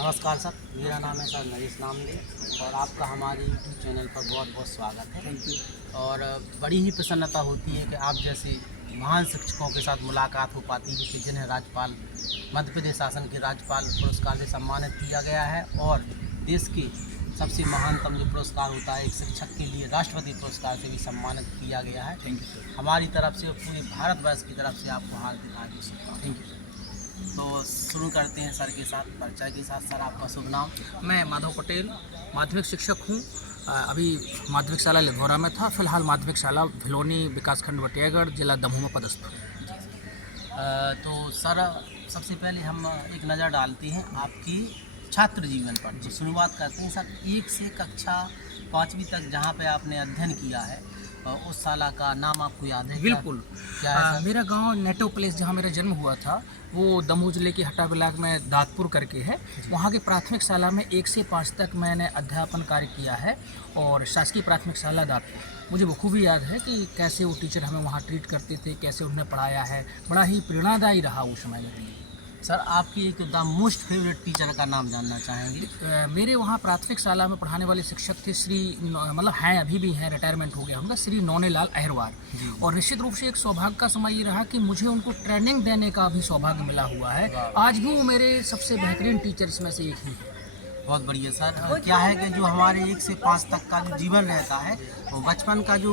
नमस्कार सर, मेरा नाम है सर नरेश नामदे और आपका हमारे यूट्यूब चैनल पर बहुत बहुत स्वागत है। Thank you. और बड़ी ही प्रसन्नता होती है कि आप जैसे महान शिक्षकों के साथ मुलाकात हो पाती है कि जिन्हें राज्यपाल मध्य प्रदेश शासन के राज्यपाल पुरस्कार से सम्मानित किया गया है और देश के सबसे महानतम जो पुरस्कार होता है एक शिक्षक के लिए राष्ट्रपति पुरस्कार से भी सम्मानित किया गया है। Thank you sir. हमारी तरफ से और पूरे भारतवर्ष की तरफ से आपको हार्दिक हार्दिक शुभकामनाएं। Thank you. तो शुरू करते हैं सर के साथ परिचय के साथ। सर आपका शुभ नाम? मैं माधव पटेल माध्यमिक शिक्षक हूँ। अभी माध्यमिक शाला लिघौरा में था, फिलहाल माध्यमिक शाला भिलोनी विकासखंड बटियागढ़ जिला दमोह में पदस्थ हूँ। तो सर सबसे पहले हम एक नज़र डालते हैं आपकी छात्र जीवन पर। तो शुरुआत करते हैं सर 1 से कक्षा 5वीं तक जहाँ पे आपने अध्ययन किया है उस शाला का नाम आपको याद है? बिल्कुल। क्या है सर? मेरा गांव नेटो प्लेस जहां मेरा जन्म हुआ था वो दमोह जिले के हटा ब्लॉक में दादपुर करके है। वहां के प्राथमिक शाला में 1 से 5 तक मैंने अध्यापन कार्य किया है और शासकीय प्राथमिक शाला दादपुर। मुझे बखूबी याद है कि कैसे वो टीचर हमें वहाँ ट्रीट करते थे, कैसे उन्होंने पढ़ाया है। बड़ा ही प्रेरणादायी रहा उस समय मेरे लिए। सर आपकी एक द मोस्ट फेवरेट टीचर का नाम जानना चाहेंगे? मेरे वहाँ प्राथमिक शाला में पढ़ाने वाले शिक्षक थे मतलब हैं, अभी भी हैं, रिटायरमेंट हो गया उनका, श्री नौनेलाल अहिरवार। और निश्चित रूप से एक सौभाग्य का समय ये रहा कि मुझे उनको ट्रेनिंग देने का भी सौभाग्य मिला हुआ है। आज भी वो मेरे सबसे बेहतरीन टीचर्स में से एक ही है। बहुत बढ़िया सर। क्या है कि जो हमारे 1 से 5 तक का जो जीवन रहता है वो बचपन का जो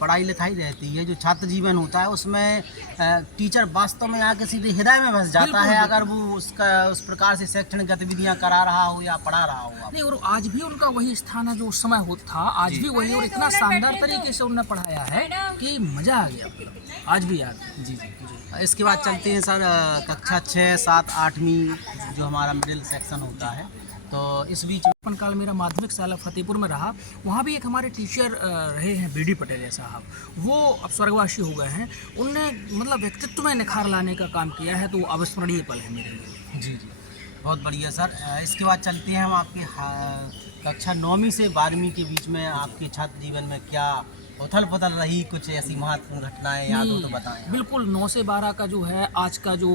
पढ़ाई लिखाई रहती है, जो छात्र जीवन होता है उसमें टीचर वास्तव में आके सीधे हृदय में बस जाता है अगर वो उस प्रकार से शैक्षणिक गतिविधियां करा रहा हो या पढ़ा रहा हो। नहीं, और आज भी उनका वही स्थान है जो उस समय था, आज भी वही, और इतना शानदार तरीके से उन्होंने पढ़ाया है कि मज़ा आ गया, आज भी याद है। जी जी। इसके बाद चलते हैं सर कक्षा 6, 7, 8वीं जो हमारा मिडिल सेक्शन होता है। तो इस बीच बचपन काल मेरा माध्यमिक शाला फतेहपुर में रहा। वहाँ भी एक हमारे टीचर रहे हैं बीडी पटेल साहब, वो अब स्वर्गवासी हो गए हैं। उनने मतलब व्यक्तित्व में निखार लाने का काम किया है, तो वो अविस्मरणीय पल है मेरे लिए। जी जी, बहुत बढ़िया सर। इसके बाद चलते हैं हम आपके कक्षा 9वीं से 12वीं के बीच में आपके छात्र जीवन में क्या उथल पुथल रही, कुछ ऐसी महत्वपूर्ण घटनाएं याद हो तो बताएं। बिल्कुल। 9 से 12 का जो है आज का जो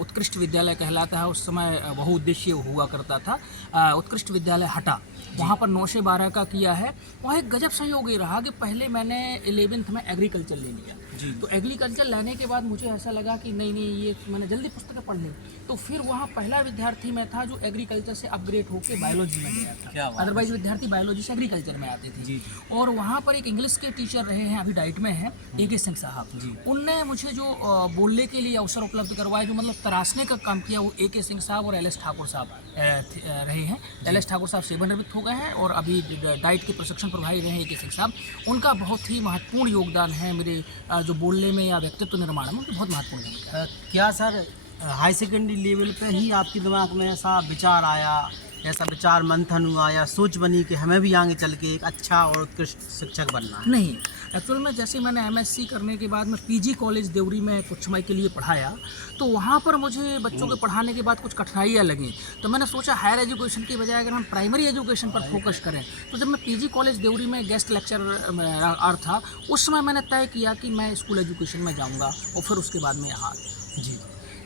उत्कृष्ट विद्यालय कहलाता है, उस समय बहुउद्देशीय हुआ करता था उत्कृष्ट विद्यालय हटा, वहाँ पर 9 से 12 का किया है। वहाँ एक गजब संयोग ये रहा कि पहले मैंने 11th में एग्रीकल्चर ले लिया। तो एग्रीकल्चर लेने के बाद मुझे ऐसा लगा कि नहीं ये मैंने जल्दी पुस्तकें पढ़ ली। तो फिर वहाँ पहला विद्यार्थी मैं था जो एग्रीकल्चर से अपग्रेड होकर बायोलॉजी में गया था। अदरवाइज विद्यार्थी बायोलॉजी से एग्रीकल्चर में आते थे। और वहाँ पर एक इंग्लिश के टीचर रहे हैं, अभी डाइट में हैं, AK सिंह साहब। उनने मुझे जो बोलने के लिए अवसर उपलब्ध करवाया, जो मतलब तराशने का काम किया, वो AK सिंह साहब और LS ठाकुर साहब रहे हैं। LS ठाकुर साहब सेवानिवृत्त हो गए हैं और अभी डाइट के प्रशिक्षण प्रभारी रहे हैं AK सिंह साहब। उनका बहुत ही महत्वपूर्ण योगदान है मेरे जो बोलने में या व्यक्तित्व निर्माण में, बहुत महत्वपूर्ण भूमिका है। क्या सर हाई सेकेंडरी लेवल पे ही आपके दिमाग में ऐसा विचार आया, ऐसा विचार मंथन हुआ या सोच बनी कि हमें भी आगे चल के एक अच्छा और उत्कृष्ट शिक्षक बनना है? नहीं, एक्चुअल में जैसे मैंने MSc करने के बाद में PG कॉलेज देवरी में कुछ समय के लिए पढ़ाया, तो वहाँ पर मुझे बच्चों के पढ़ाने के बाद कुछ कठिनाइयाँ लगीं। तो मैंने सोचा हायर एजुकेशन की बजाय अगर हम प्राइमरी एजुकेशन पर फोकस करें। तो जब मैं PG कॉलेज देवरी में गेस्ट लेक्चरर था, उस समय मैंने तय किया कि मैं स्कूल एजुकेशन में जाऊँगा और फिर उसके बाद में यहाँ। जी।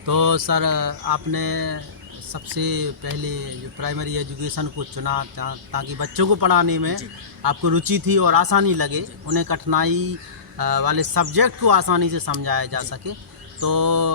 तो सर आपने सबसे पहले जो प्राइमरी एजुकेशन को चुना ताकि बच्चों को पढ़ाने में आपको रुचि थी और आसानी लगे, उन्हें कठिनाई वाले सब्जेक्ट को आसानी से समझाया जा सके। तो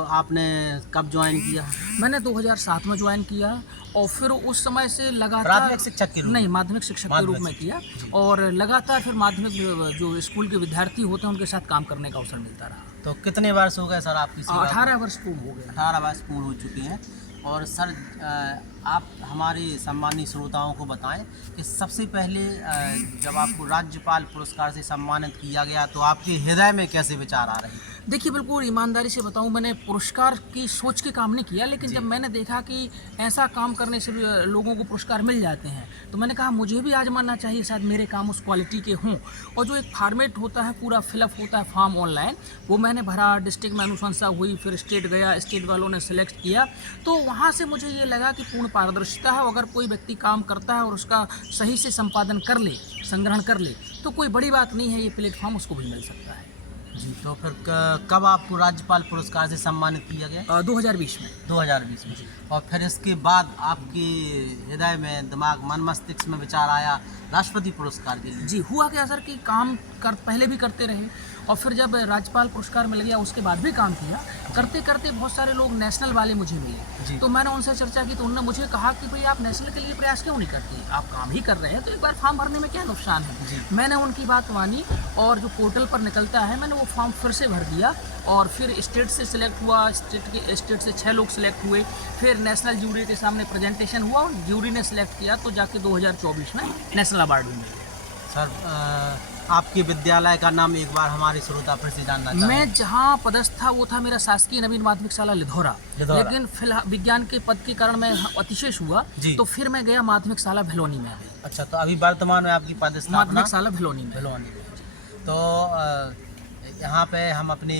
आपने कब ज्वाइन किया? मैंने 2007 में ज्वाइन किया और फिर उस समय से लगातार प्राथमिक शिक्षक के रूप में? नहीं, माध्यमिक शिक्षक के रूप में किया और लगातार फिर माध्यमिक जो स्कूल के विद्यार्थी होते हैं उनके साथ काम करने का अवसर मिलता रहा। तो कितने वर्ष हो गए सर आपकी सेवा? 18 वर्ष पूर्ण हो गए। 18 वर्ष पूर्ण हो चुके हैं। और सर आप हमारे सम्मानित श्रोताओं को बताएं कि सबसे पहले जब आपको राज्यपाल पुरस्कार से सम्मानित किया गया तो आपके हृदय में कैसे विचार आ रहे हैं? देखिए, बिल्कुल ईमानदारी से बताऊं, मैंने पुरस्कार की सोच के काम नहीं किया, लेकिन जब मैंने देखा कि ऐसा काम करने से लोगों को पुरस्कार मिल जाते हैं, तो मैंने कहा मुझे भी आजमाना चाहिए, शायद मेरे काम उस क्वालिटी के हों। और जो एक फॉर्मेट होता है, पूरा फिलअप होता है फॉर्म ऑनलाइन, वो मैंने भरा, डिस्ट्रिक्ट में अनुशंसा हुई, फिर स्टेट गया, स्टेट वालों ने सेलेक्ट किया। तो वहाँ से मुझे ये लगा कि पूर्ण पारदर्शिता है, अगर कोई व्यक्ति काम करता है और उसका सही से संपादन कर ले, संग्रहण कर ले, तो कोई बड़ी बात नहीं है, ये प्लेटफॉर्म उसको भी मिल सकता है। जी। तो फिर कब आपको राज्यपाल पुरस्कार से सम्मानित किया गया? 2020 में। 2020 में। और फिर इसके बाद आपके हृदय में, दिमाग, मन, मस्तिष्क में विचार आया राष्ट्रपति पुरस्कार के लिए? जी, हुआ क्या सर कि पहले भी करते रहे और फिर जब राज्यपाल पुरस्कार मिल गया उसके बाद भी काम किया। करते करते बहुत सारे लोग नेशनल वाले मुझे मिले, जी। तो मैंने उनसे चर्चा की तो उन्होंने मुझे कहा कि भाई आप नेशनल के लिए प्रयास क्यों नहीं करते, आप काम ही कर रहे हैं तो एक बार फॉर्म भरने में क्या नुकसान है। जी। मैंने उनकी बात मानी और जो पोर्टल पर निकलता है मैंने वो फॉर्म फिर से भर दिया और फिर स्टेट से सिलेक्ट हुआ, स्टेट से 6 लोग सिलेक्ट हुए, फिर नेशनल ज्यूरी के सामने प्रेजेंटेशन हुआ और ज्यूरी ने सिलेक्ट किया तो जाके 2024 में नेशनल अवार्ड भी मिला। सर आपके विद्यालय का नाम एक बार हमारे श्रोता फिर से जानना चाहेंगे? मैं जहाँ पदस्थ था वो था मेरा शासकीय नवीन माध्यमिक शाला लिधौरा, लिधौरा। लेकिन फिलहाल विज्ञान के पद के कारण मैं अतिशेष हुआ जी। तो फिर मैं गया माध्यमिक शाला भिलौनी में। अच्छा, तो अभी वर्तमान में आपकी पदस्थापना माध्यमिक शाला भिलौनी में। भिलौनी में। तो यहाँ पे हम अपने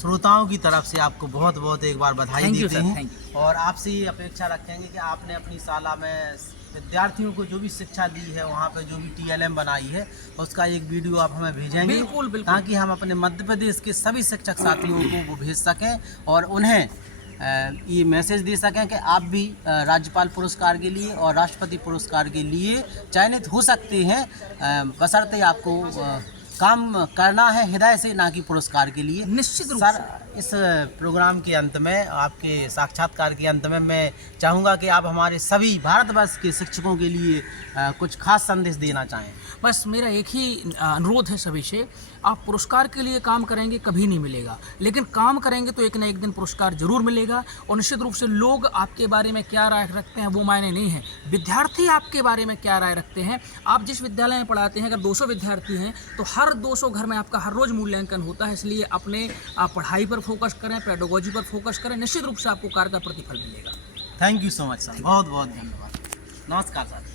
श्रोताओं की तरफ से आपको बहुत बहुत एक बार बधाई Thank you, देते sir, हैं thank you। और आपसे ये अपेक्षा रखेंगे कि आपने अपनी शाला में विद्यार्थियों को जो भी शिक्षा दी है, वहाँ पे जो भी TLM बनाई है, उसका एक वीडियो आप हमें भेजेंगे? बिल्कुल, बिल्कुल। ताकि हम अपने मध्य प्रदेश के सभी शिक्षक साथियों को वो भेज सकें और उन्हें ये मैसेज दे सकें कि आप भी राज्यपाल पुरस्कार के लिए और राष्ट्रपति पुरस्कार के लिए चयनित हो सकते हैं, बशर्ते आपको काम करना है हृदय से, ना कि पुरस्कार के लिए। निश्चित रूप सर, से। इस प्रोग्राम के अंत में, आपके साक्षात्कार के अंत में मैं चाहूँगा कि आप हमारे सभी भारतवर्ष के शिक्षकों के लिए कुछ खास संदेश देना चाहें। बस मेरा एक ही अनुरोध है सभी से, आप पुरस्कार के लिए काम करेंगे कभी नहीं मिलेगा, लेकिन काम करेंगे तो एक न एक दिन पुरस्कार जरूर मिलेगा। और निश्चित रूप से लोग आपके बारे में क्या राय रखते हैं वो मायने नहीं है, विद्यार्थी आपके बारे में क्या राय रखते हैं। आप जिस विद्यालय में पढ़ाते हैं, अगर 200 विद्यार्थी हैं तो हर 200 घर में आपका हर रोज़ मूल्यांकन होता है, इसलिए अपने आप पढ़ाई पर फोकस करें, पेडागोजी पर फोकस करें, निश्चित रूप से आपको कार्य का प्रतिफल मिलेगा। Thank you so much sir, बहुत बहुत धन्यवाद। नमस्कार सर।